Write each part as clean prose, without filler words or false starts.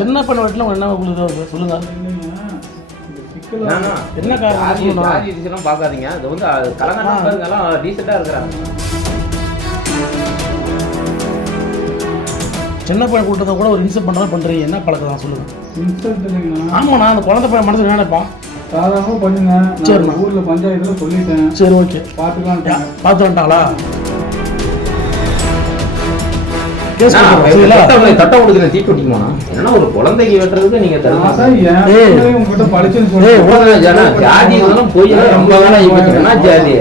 சின்ன பண்ண வீட்டில் என்ன உங்களுக்கு சொல்லுங்க. என்ன காரணம் பார்க்காதீங்க. அது வந்து கலங்கெல்லாம் டீசெண்டாக இருக்கிறாங்க. சின்ன பையன் கூட்டத்தை கூட ஒரு இன்சல்ட் பண்ணுறதா பண்ணுறீங்க. என்ன பழக்கம் தான் சொல்லுங்க. இன்சல்ட் இல்லைங்கண்ணா. ஆமாண்ணா அந்த குழந்தை பையன் மனசு நினைப்பான். சாதாரணமாக பண்ணுங்க. சரிண்ணா ஊரில் பஞ்சாயத்தில் சொல்லிட்டேன். சரி ஓகே பார்த்துக்கலாம். பார்த்து வந்துட்டாங்களா? தட்டம் கொடுக்குற தீப்பெட்டிமா என்ன ஒரு குழந்தைக்கு வெட்டுறதுக்கு நீங்க உங்ககிட்ட படிச்சுன்னு ஜாதி போய் ரொம்ப வேலை ஜாதி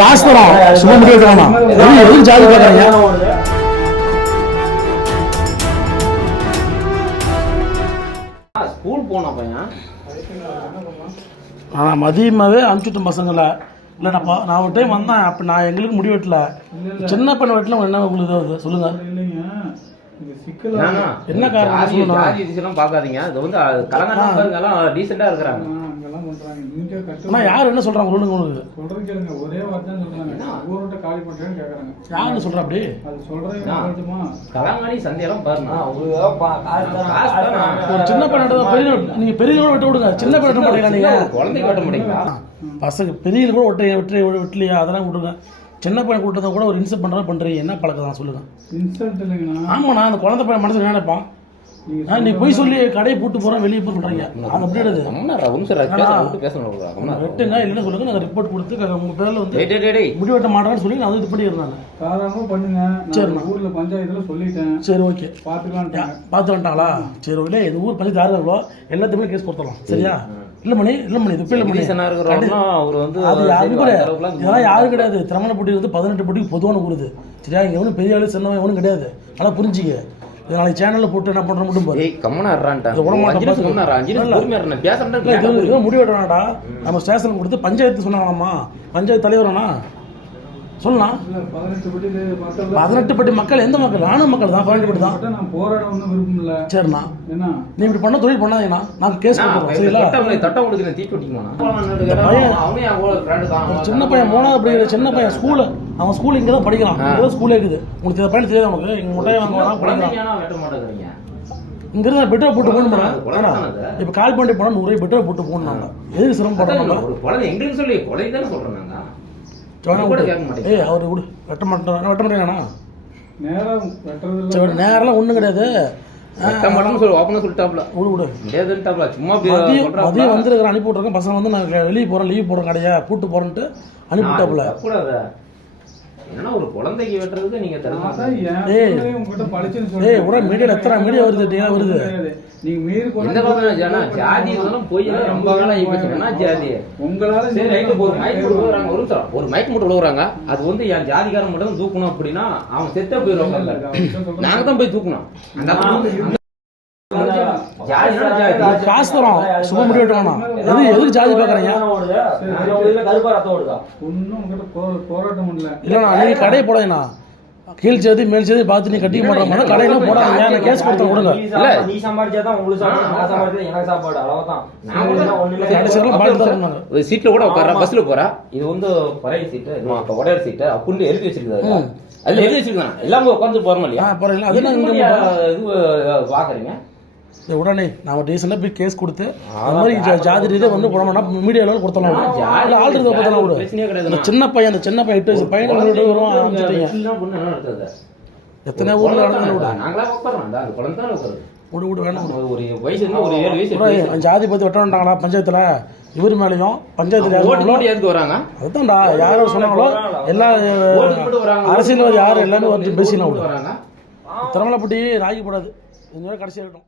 காசு தரோம் சும்மா முடிவு ஜாதி பார்க்குறீங்க. ஸ்கூல் போனா பையன் மதியமாகவே அனுப்பிச்சுட்டோம் பசங்களை. இல்லைண்ணாப்பா நான் ஒரு டைம் வந்தேன். அப்போ நான் எங்களுக்கு முடி வெட்டல. சின்ன பண்ண வெட்டல என்ன உங்களுக்கு வருது சொல்லுங்க. என்ன காரணம் பார்க்காதீங்க. அது வந்து கலங்கெல்லாம் டீசெண்டாக இருக்கிறாங்க. ஆனால் யார் என்ன சொல்கிறாங்க சொல்லுங்க. உங்களுக்கு ஒரே வார்த்தை சொல்றாங்க. ஊரோட காலி பண்ணுறேன்னு கேட்குறாங்க. யாருன்னு சொல்கிறா அப்படி? அது சொல்கிறேன். கலாங்காணி சந்தையெல்லாம் பாருங்க. ஒரு சின்ன பையன் பெரிய நீங்கள் பெரிய வெட்ட விடுங்க. சின்ன பையன் வெட்ட மாட்டீங்களா? நீங்கள் குழந்தைக்கு வெட்ட முடியுங்களா? பசங்க பெரிய கூட வெட்டலையா அதெல்லாம் விட்டுருங்க. சின்ன பையன் கூட்டத்தை கூட ஒரு இன்சல்ட் பண்ணுறதா பண்ணுறீங்க. என்ன பழக்கம் தான் சொல்லுங்க. இன்சல்ட் இல்லைங்கண்ணா. ஆமாண்ணா அந்த குழந்தை பையன் மனசு நினைப்பான். நீ போய் சொல்லி கடையை பூட்டு போகிறோம் வெளியே போய் பண்ணுறீங்க. அது அப்படி வெட்டுங்க இல்லைன்னு சொல்லுங்க. நாங்கள் ரிப்போர்ட் கொடுத்து உங்கள் பேரில் வந்து முடி வெட்ட மாட்டேன்னு சொல்லி நான் வந்து இது பண்ணியிருந்தாங்க. சாதாரணமாக பண்ணுங்க. சரிண்ணா ஊரில் பஞ்சாயத்தில் சொல்லிட்டேன். சரி ஓகே பார்த்துக்கலாம். பார்த்து வந்துட்டாங்களா? சரி ஓகே. இது ஊர் பஞ்சு யாரும் எவ்வளோ எல்லாத்துக்குமே கேஸ் கொடுத்துடலாம். சரியா? இல்லை மணி இது அவர் வந்து அது யாரும் கிடையாது. இதெல்லாம் யாரும் கிடையாது. திறமணப்பட்டி வந்து 18 போட்டிக்கு பொதுவான ஊருது. சரியா? இங்கே ஒன்றும் பெரிய ஆளு சின்னவன் ஒன்றும் கிடையாது. ஆனால் புரிஞ்சிக்க. இது நாளைக்கு சேனலில் போட்டு என்ன பண்ணுற மட்டும் பாரு. முடி வெட்டணாடா. நம்ம ஸ்டேஷன் கொடுத்து பஞ்சாயத்து சொன்னாங்களாம்மா. பஞ்சாயத்து தலைவரானா சொல்லலாம். 18 பட்டி மக்கள் எந்த மக்கள்? ராணுவ மக்கள் தான். 18 பட்டி தான். நான் போராட ஒன்றும் விருப்பம் இல்லை. சரிண்ணா நீ இப்படி பண்ண தொழில் பண்ணாதீங்கண்ணா. நான் கேஸ் கொடுக்குறோம். சரிங்களா? சின்ன பையன் 3வது படிக்கிற சின்ன பையன் ஸ்கூலு. அவன் ஸ்கூல் இங்கே தான் படிக்கிறான். ஸ்கூலே இருக்குது. உங்களுக்கு இந்த பையன் தெரியாது. நமக்கு இங்கே முட்டையை வாங்க வேணா படிக்கிறான். இங்கிருந்து பெட்ரோல் போட்டு போகணும். இப்போ கால் பண்ணி போனால் 100 பெட்ரோல் போட்டு போகணும். எதுக்கு சிரமப்படுறாங்க? எங்களுக்கு சொல்லி கொலை தானே சொல்கிறாங்க. அவரு விடு வெட்ட மாட்டேங்கண்ணா. நேரம் ஒன்றும் கிடையாது. மதியம் வந்துருக்கிற அனுப்பி விட்ருக்கேன். பசங்க வந்து நான் வெளியே போகிறேன் லீவ் போடுறேன் கடையா கூட்டு போகிறேன்ட்டு அனுப்பி விட்டாப்புல. ஒரு குழந்தைக்கு வெட்டுறதுக்கு நீங்க மீடியா எத்தனை மீடியா வருது வருது. ஒரு மைக் மட்டும் விழுகுறாங்க. அது வந்து என் ஜாதிகாரம் மட்டும் தூக்கணும் அப்படின்னா அவன் செத்த போயிடுவாங்க. நாங்க தான் போய் தூக்கணும். காசு தரோம் சும்மா முடி வெட்டணும். எதுக்கு ஜாதி பார்க்குறீங்க? இல்லைண்ணா நீங்க கடையை போடாதீண்ணா. கீழ் சேதி மேல் சேதி பார்த்து நீ கட்டிக்க மாட்டோம். கடையெல்லாம் போடாதீங்க. நான் கேஸ் கொடுத்த கொடுங்க. சீட்ல கூட உட்கார பஸ்ல போறா. இது வந்து பழைய சீட்டு உடையாட சீட்டு அப்படின்னு எழுதி வச்சிருக்காங்க. அதுல எழுதி வச்சிருக்காங்க. எல்லாமே உட்காந்து போறோம் இல்லையா? இது பாக்குறீங்க. உடனே நான் டீசெண்டாக போய் கேஸ் கொடுத்து அந்த மாதிரி ஜாதி ரீதியாக வந்து போனோம்னா மீடியாவில் கொடுத்தலாம். ஆள் இருக்க பார்த்தா சின்ன பையன் அந்த சின்ன பையன் 8 வயசு பையனை வரும். எத்தனை ஊரில் ஜாதி பற்றி வெட்டாங்களா பஞ்சாயத்தில்? இவர் மேலேயும் பஞ்சாயத்தில் வராங்க. அதுதான்டா யாரும் சொன்னாங்களோ எல்லா அரசியல்வாதி யாரும் எல்லாமே வந்து பேசினா விடுவாங்க. திறமலைப்பட்டி ராகி போடாது. கடைசி ஆகிடும்.